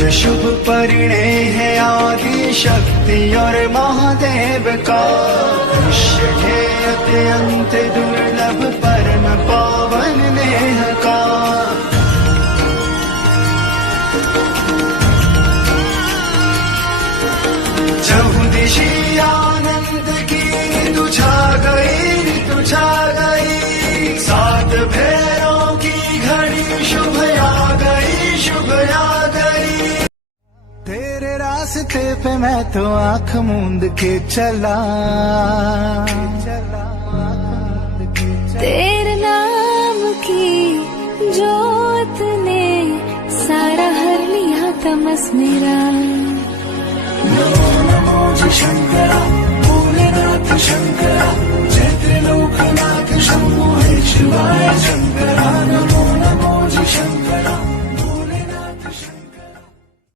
आज शुभ परिणय है आदि शक्ति और महादेव का, दृश्य है अत्यंत दुर्लभ परम पावन नेह का। चहु दिशि आनंद की ऋतु छा गई, ऋतु छा गई, सात भैरों की घड़ी शुभ आ गई, शुभ आ गई। तेरे रास्ते पे मैं तो आंख मूंद के चला, तेरे नाम की जोत ने सारा हर लिया तमस मेरा। नमो नमो जिष्णु